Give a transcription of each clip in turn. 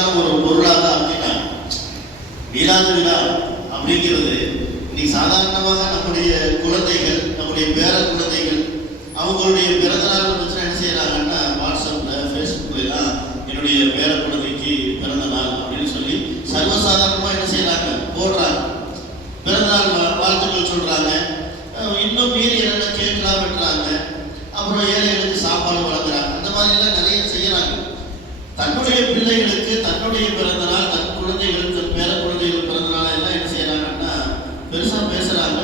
பேருக்கான ஒரு பொருளாக ஆக்கினாங்க. மீலாது விழா அப்படிங்கிறது இன்னைக்கு சாதாரணமாக நம்முடைய குழந்தைகள், நம்முடைய பேர குழந்தைகள் அவங்களுடைய பிறந்த நாள் வந்துச்சுன்னா என்ன செய்யறாங்கன்னா, வாட்ஸ்அப்பில் ஃபேஸ்புக்கில் எல்லாம் என்னுடைய பேர குழந்தைக்கு பிறந்த நாள் அப்படின்னு சொல்லி சர்வசாதாரணமாக என்ன செய்யறாங்க, போடுறாங்க. பிறந்த நாள் வாழ்த்துக்கள் சொல்றாங்க. இன்னும் மீறி என்னென்ன கேட்கலாம் வெட்டுறாங்க. அப்புறம் ஏழைகளுக்கு சாப்பாடு வழங்குறாங்க. அந்த மாதிரிலாம் நிறைய செய்யறாங்க. தன்னுடைய பிள்ளைகளுக்கு தன்னுடைய பிறந்த நாள், தன் குழந்தைகளுக்கு, தன் பேர குழந்தைகள் பிறந்த நாள் எல்லாம் என்ன செய்யறாங்கன்னா பெருசா பேசுறாங்க,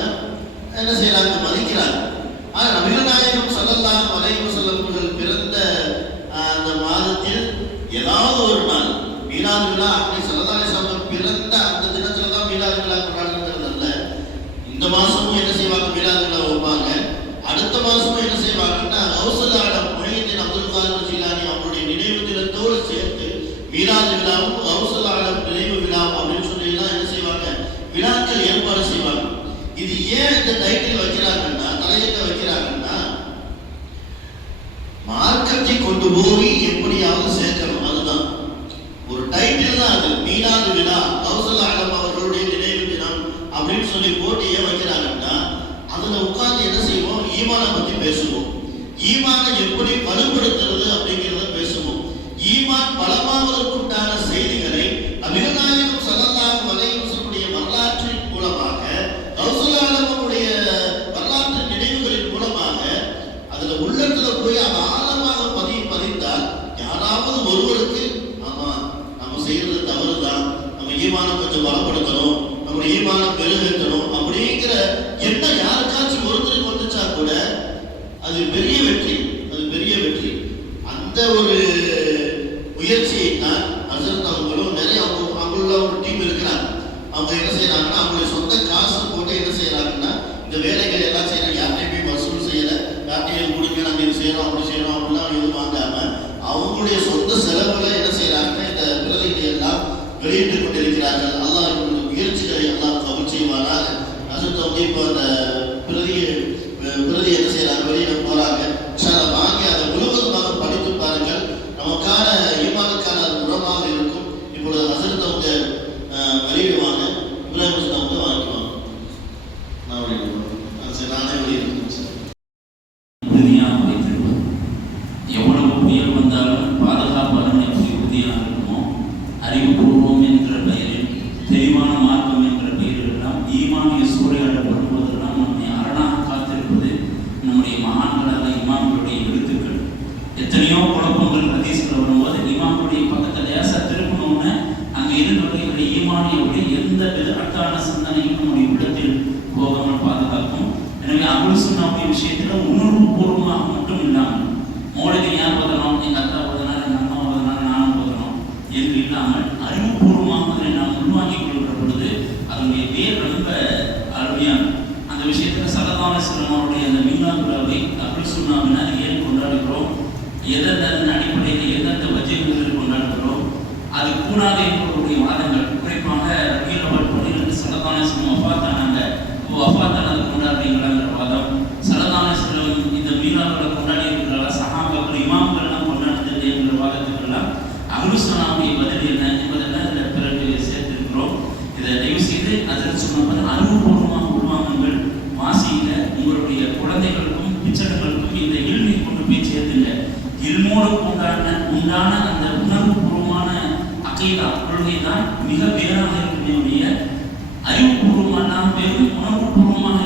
என்ன செய்யறாங்க, மதிக்கிறாங்க. ஆனால் நபிகள் நாயகம் ஸல்லல்லாஹு அலைஹி வஸல்லம் அவர்கள் பிறந்த அந்த மாதத்தில் ஏதாவது ஒரு நாள் மீலாது விழா, அப்படி ஸல்லல்லாஹு அலைஹி வஸல்லம் பிறந்த அந்த தினத்துல தான் மீலாது விழா கொண்டாடுறது அல்ல. இந்த மாசமும் என்ன செய்வாங்க, மீலாது விழா வைப்பாங்க. அடுத்த மாசமும் என்ன செய்வாங்கன்னா, கௌசுல் ஆலம் முஹையீன் அப்துல் காதிர் ஜீலானி அவருடைய நினைவு தினத்தோடு சேர்த்து மீலாது விழாவும் கௌசுல் ஆலம் நினைவு விழாவும் அப்படின்னு சொல்லி எல்லாம் என்ன செய்வாங்க, விழாக்கள் ஏற்பாடு செய்வாங்க. இது ஏன் இந்த டைட்டில் வைக்கிறாங்கன்னா, தலையத்தை வைக்கிறாங்கன்னா, மார்க்கத்தை கொண்டு போய் எப்படியாவது சேர்க்கணும். அதுதான் ஒரு டைட்டில் தான் அது. மீலாது விழா கௌசுல் ஆலம் அவர்களுடைய நினைவு தினம் அப்படின்னு சொல்லி போட்டு ஏன் வைக்கிறாங்கன்னா, அதுல உட்கார்ந்து என்ன செய்வோம், ஈமானை பத்தி பேசுவோம். ஈமானை எப்படி வலுப்படுத்துறது அப்படிங்கிறத பேசுவோம். ஈமான் பலமாவதற்குண்டான செய்திகளை நபிகள் நாயகம் ஸல்லல்லாஹு அலைஹி வஸல்லம் வரலாற்றின் மூலமாக, கௌசுல் ஆலமுடைய வரலாற்று நினைவுகளின் மூலமாக அதுல உள்ளத்துல போய் அது ஆழமாக பதிந்தால் யாராவது ஒருவருக்கு ஆமா நம்ம செய்யறது தவறுதான், நம்ம ஈமானை கொஞ்சம் பலப்படுத்தணும், நம்ம ஈமானை பெருகெடுக்கணும் அப்படிங்கிற எண்ணம் யாருக்காச்சும் ஒருத்தருக்கு வந்துச்சா கூட அது பெரிய வெற்றி, அது பெரிய வெற்றி. அந்த ஒரு முயற்சியை தான் ஹஸரத் அவங்களும் நிறைய அவங்கள ஒரு டீம் இருக்கிறாங்க. அவங்க என்ன செய்யறாங்கன்னா, அவங்களுடைய சொந்த காசு போட்டு என்ன செய்யறாங்கன்னா, இந்த வேலைகள் எல்லாம் செய்யறாங்க. யார்கிட்டயுமே வசூல் செய்யல, யார்கிட்டையும் கொடுங்க நாங்கள் இது செய்யறோம் அப்படி செய்யறோம் அப்படிலாம் எதுவும் வாங்காம அவங்களுடைய சொந்த செலவுல என்ன செய்யறாங்கன்னா, இந்த பிரதிகளை எல்லாம் வெளியிட்டுக் கொண்டிருக்கிறார்கள். அல்லாஹ் இவங்களுடைய முயற்சிகளை எல்லாம் கபூல் செய்வாராக. ஹஸரத் அவங்க இப்போ அந்த பிரதி என்ன செய்யறாங்க, வெளியிட போறாங்க. வாங்கி அதை முழுவதுமாக படித்து பாருங்கள். நமக்கான ஈமானுக்கான அது உரமாக இருக்கும். இப்பொழுது ஹஸரத் அவங்க வெளியிடுவாங்க. இப்ராஹிம் அவங்க வாங்கிக்குவாங்க. நான் வெளியிடுவேன். சரி, நானே வெளியிடுவேன். உறுதியாக வைத்திருப்பது. எவ்வளவு புயல் வந்தாலும் பாதுகாப்பு அரணை எப்படி உறுதியாக இருக்குமோ, அறிவுபூர்வம் என்ற பெயரில், தெளிவான மார்க்கம் என்ற பெயரில் எல்லாம் ஈமானிய சூறையாடப்படுவதெல்லாம் நம்மை அரணாக காத்திருப்பது நம்முடைய மகான்களாக இமாம்களுடைய எழுத்துக்கள். எத்தனையோ குழப்பங்கள் ஹதீஸ்ல வரும்போது இமாம்களுடைய பக்கத்தில் லேசா திருப்பணும்னு அங்கே இருந்தவர்களுடைய ஈமானியோடைய எந்த விதத்தான சிந்தனையும் நம்முடைய உள்ளத்தில் போகாமல் பாதுகாக்கும். எனவே அஹ்லுஸ் சுன்னாவுடைய விஷயத்தில் உணர்வுபூர்வமாக மட்டும் இல்லாமல், மௌலிதை யார் ஓதணும், எங்கள் அத்தா ஓதனார், எங்கள் அம்மா ஓதனார், நானும் ஓதணும் என்று இல்லாமல் அறிவுபூர்வமாக அதனை நாம் உள்வாங்கிக் கொள்கிற பொழுது அதனுடைய வேர் ரொம்ப அருமையான அந்த விஷயத்தில் ஸல்லல்லாஹு அலைஹி வஸல்லம் அவருடைய அந்த மீலாது விழாவை அஹ்லுஸ் சுன்னாவினர் ஏன் கொண்டாடுகிறோம், எதன் அடிப்படையில் எந்தெந்த வஜீகளில் கொண்டாடுகிறோம், அது கூடாது என்பவருடைய வாதங்கள். குறிப்பாக ரபியுல் அவ்வல் 12 ஸல்லல்லாஹு அலைஹி வஸல்லம் வஃபாத்தானாங்க, வஃபாத்தானது கொண்டாடுறீங்களாங்கிற வாதம். ஸல்லல்லாஹு அலைஹி வஸல்லம் இந்த மீலாதுல கொண்டாடி இருக்கிறாரா, சஹாபாக்கள் இமாம்கள்லாம் கொண்டாடுறது என்கிற வாதத்துக்கெல்லாம் அஹ்லுஸ் சுன்னாவுடைய பதில் என்ன என்பதெல்லாம் இதில் பிறகு சேர்த்திருக்கிறோம். இதை தயவு செய்து அதில் சொன்ன அறிவுபூர்வமாக உருவாக்குங்கள். வாசியில உங்களுடைய குழந்தைகளுக்கும் பிச்சர்களுக்கும் இந்த இல்மை கொண்டு போய் சேர்த்துங்க. இல்மோடு உண்டான அந்த உணர்வுபூர்வமான அகைதா கொள்கை தான் மிக வேறாக இருக்கக்கூடிய அறிவுபூர்வமான வெறும் உணர்வுபூர்வமாக